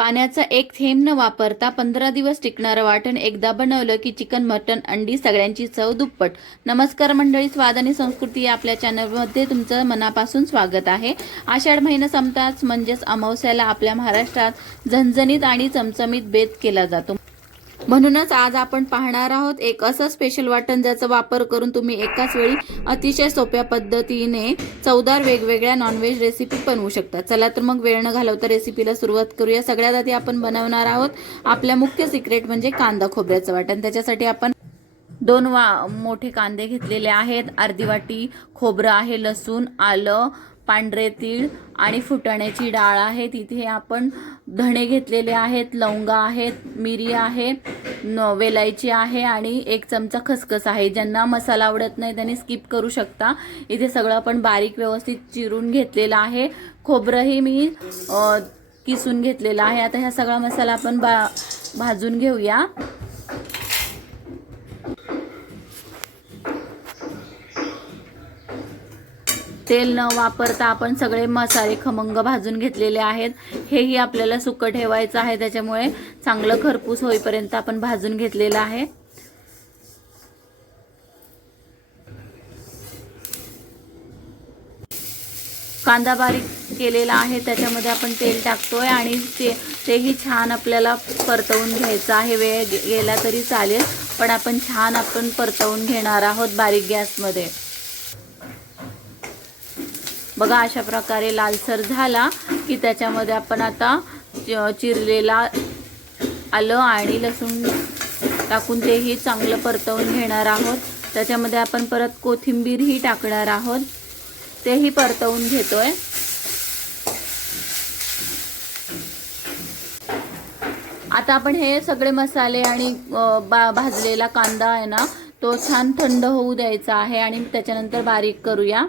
पाण्याचा एक थेंब न वापरता 15 दिवस टिकणारं वाटण एकदा बनवलं की चिकन, मटण, अंडी सगळ्यांची चव दुप्पट. नमस्कार मंडळी, स्वाद आणि संस्कृती या आपल्या चॅनलमध्ये तुमचं मनापासून स्वागत आहे. आषाढ महिना संपताच म्हणजेच अमावस्याला आपल्या महाराष्ट्रात झणझणीत आणि चमचमीत बेत केला जातो. म्हणूनच आज आपण पाहणार आहोत एक असं स्पेशल वाटण ज्याचा वापर करून तुम्ही एकाच वेळी अतिशय सोप्या पद्धतीने चवदार वेगवेगळ्या नॉनव्हेज रेसिपी बनवू शकता. चला तर मग वेळ न घालवता रेसिपीला सुरुवात करूया. सगळ्यात आधी आपण बनवणार आहोत आपल्या मुख्य सिक्रेट म्हणजे कांदा खोबऱ्याचं वाटण. त्याच्यासाठी आपण दोन मोठे कांदे घेतलेले आहेत, अर्धी वाटी खोबरं आहे, लसूण, आलं, पांढरे तीळ आणि फुटाण्याची डाळ आहे. तिथे आपण धणे घेतलेले आहेत, लवंगा आहेत, मिरी आहे, वेलायची आहे आणि 1 चमचा खसखस आहे. ज्यांना मसाला आवडत नाही त्यांनी स्किप करू शकता. इथे सगळं आपण बारीक व्यवस्थित चिरून घेतलेलं आहे. खोबरंही मी किसून घेतलेलं आहे. आता हा सगळा मसाला आपण भाजून घेऊया. तेल न वापरता आपण सगळे मसाले खमंग भाजून घेतलेले आहेत. हेही आपल्याला सुकं ठेवायचं आहे, त्याच्यामुळे चांगलं खरपूस होईपर्यंत आपण भाजून घेतलेलं आहे. कांदा बारीक केलेला आहे, त्याच्यामध्ये आपण तेल टाकतोय आणि तेही छान आपल्याला परतवून घ्यायचं आहे. वेळ गेला तरी चालेल, पण आपण छान परतवून घेणार आहोत बारीक गॅसमध्ये. बघा, अशा प्रकारे लालसर झाला की त्याच्यामध्ये आपण आता चिरलेला आलं आणि लसूण टाकून तेही चांगलं परतवून घेणार आहोत. त्याच्यामध्ये आपण परत कोथिंबीरही टाकणार आहोत, तेही परतवून घेतोय. आता आपण हे सगळे मसाले आणि भाजलेला कांदा आहे ना, तो छान थंड होऊ द्यायचा आहे आणि त्याच्यानंतर बारीक करूया.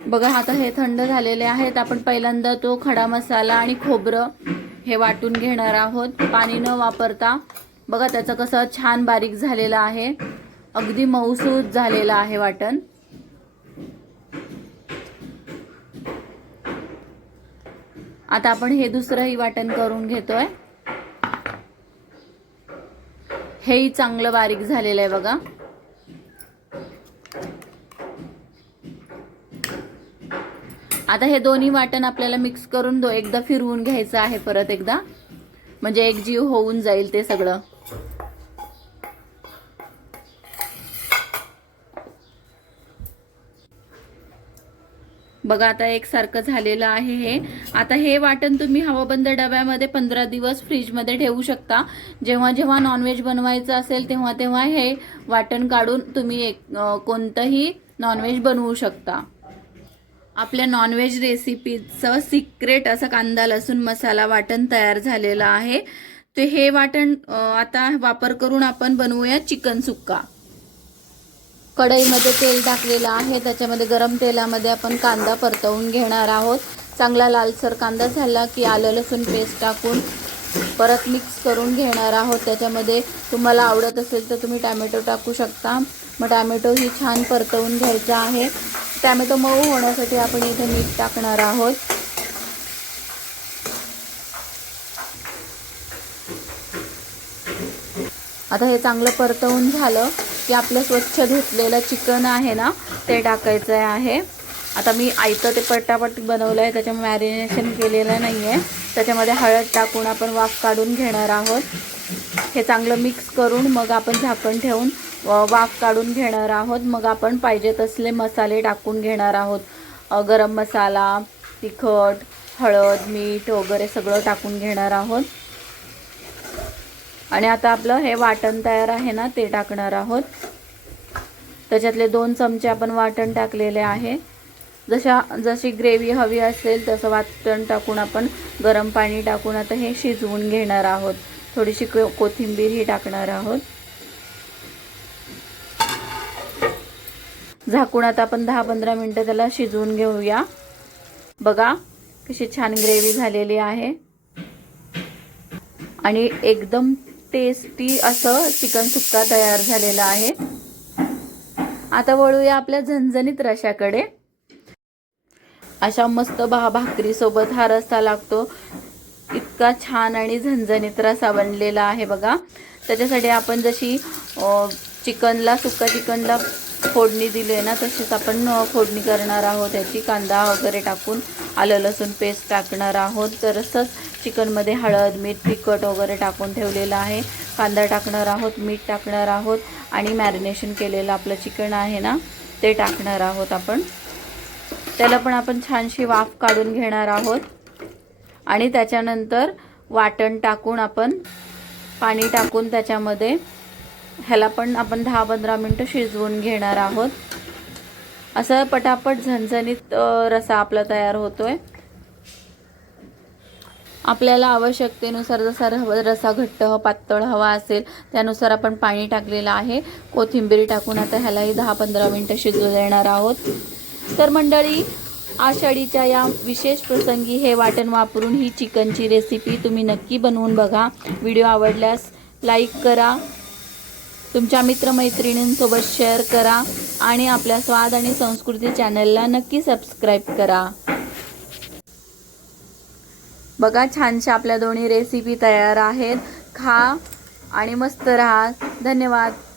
बघा, आता हे थंड झालेले आहेत. आपण पहिल्यांदा तो खडा मसाला आणि खोबरं हे वाटून घेणार आहोत पाणी न वापरता. बघा, त्याचं कसं छान बारीक झालेलं आहे, अगदी मऊसूत झालेलं आहे वाटण. आता आपण हे दुसरंही वाटण करून घेतोय. हेही चांगलं बारीक झालेलं आहे बघा. आता हे दोन्ही वाटण आपल्याला मिक्स करून एकदा फिरवून घ्यायचं आहे परत एकदा, म्हणजे एकजीव होऊन जाईल ते सगळं. बघा, आता एकसारखं झालेलं आहे हे. आता हे वाटण तुम्ही हवाबंद डब्यामध्ये 15 दिवस फ्रीजमध्ये ठेवू शकता. जेव्हा जेव्हा नॉनव्हेज बनवायचं असेल तेव्हा तेव्हा हे वाटण काढून तुम्ही कोणतंही नॉनव्हेज बनवू शकता. आपल्या नॉनव्हेज रेसिपीचं सिक्रेट असं कांदा लसूण मसाला वाटण तयार झालेलं आहे. ते हे वाटण आता वापर करून आपण बनवूया चिकन सुक्का. कढईमध्ये तेल टाकलेलं आहे, त्याच्यामध्ये गरम तेलामध्ये आपण कांदा परतवून घेणार आहोत. चांगला लालसर कांदा झाला की आलं लसूण पेस्ट टाकून परत मिक्स करून घेणार आहोत. त्याच्यामध्ये तुम्हाला आवडत असेल तर तुम्ही टॅमॅटो टाकू शकता. मग टॅमॅटो ही छान परतवून घ्यायचा आहे. टॅमॅटो मऊ होण्यासाठी आपण इथे मीठ टाकणार आहोत. आता हे चांगलं परतवून झालं की आपलं स्वच्छ धुतलेलं चिकन आहे ना, ते टाकायचं आहे. आता मी आयतं ते पटापट बनवलं आहे, त्याच्यामुळे मॅरिनेशन केलेलं नाही आहे. त्याच्यामध्ये हळद टाकून आपण वाफ काढून घेणार आहोत. हे चांगलं मिक्स करून मग आपण झाकण ठेवून वाफ काढून घेणार आहोत. मग आपण पाहिजे तसले मसाले टाकून घेणार आहोत. गरम मसाला, तिखट, हळद, मीठ वगैरे सगळं टाकून घेणार आहोत. आणि आता आपलं हे वाटण तयार आहे ना, ते टाकणार आहोत. त्याच्यातले 2 चमचे आपण वाटण टाकलेले आहे. जशी ग्रेव्ही हवी असेल तसं वाटण टाकून आपण गरम पाणी टाकून आता हे शिजवून घेणार आहोत. थोडीशी कोथिंबीरही टाकणार आहोत. झाकून आता आपण 10-15 मिनिटं त्याला शिजवून घेऊया. बघा, कशी छान ग्रेव्ही झालेली आहे आणि एकदम टेस्टी असं चिकन सुक्का तयार झालेला आहे. आता वळूया आपल्या झणझणीत रश्याकडे. अशा मस्त भाकरी सोबत हा रस्सा लागतो. इतका छान आणि झणझणीत रस्सा बनलेला आहे बघा. त्याच्यासाठी आपण जशी चिकनला, सुक्का चिकनला फोडणी दिली आहे ना, तशीच आपण फोडणी करणार आहोत. याची कांदा वगैरे टाकून आलं लसूण पेस्ट टाकणार आहोत. तर असंच चिकनमध्ये हळद, मीठ, तिखट वगैरे टाकून ठेवलेलं आहे. कांदा टाकणार आहोत, मीठ टाकणार आहोत आणि मॅरिनेशन केलेलं आपलं चिकन आहे ना, ते टाकणार आहोत आपण. त्याला पण आपण छानशी वाफ काढून घेणार आहोत आणि त्याच्यानंतर वाटण टाकून आपण पाणी टाकून त्याच्यामध्ये ह्याला पण आपण 10-15 मिनटं शिजवून घेणार आहोत. असं पटापट झणझणीत रस्सा आपला तयार होतोय. आपल्याला आवश्यकतेनुसार जसा रस्सा घट्ट पातळ हवा असेल त्यानुसार आपण पाणी टाकलेलं आहे. कोथिंबीर टाकून आता ह्यालाही 10-15 मिनटं शिजवून देणार आहोत. तर मंडळी, आषाढीच्या या विशेष प्रसंगी हे वाटण वापरून ही चिकनची रेसिपी तुम्ही नक्की बनवून बघा. व्हिडिओ आवडल्यास लाईक करा, तुमच्या मित्रमैत्रिणींसोबत शेअर करा आणि आपल्या स्वाद आणि संस्कृती चॅनलला नक्की सबस्क्राईब करा. बघा, छानशा आपल्या दोन्ही रेसिपी तयार आहेत. खा आणि मस्त राहा. धन्यवाद.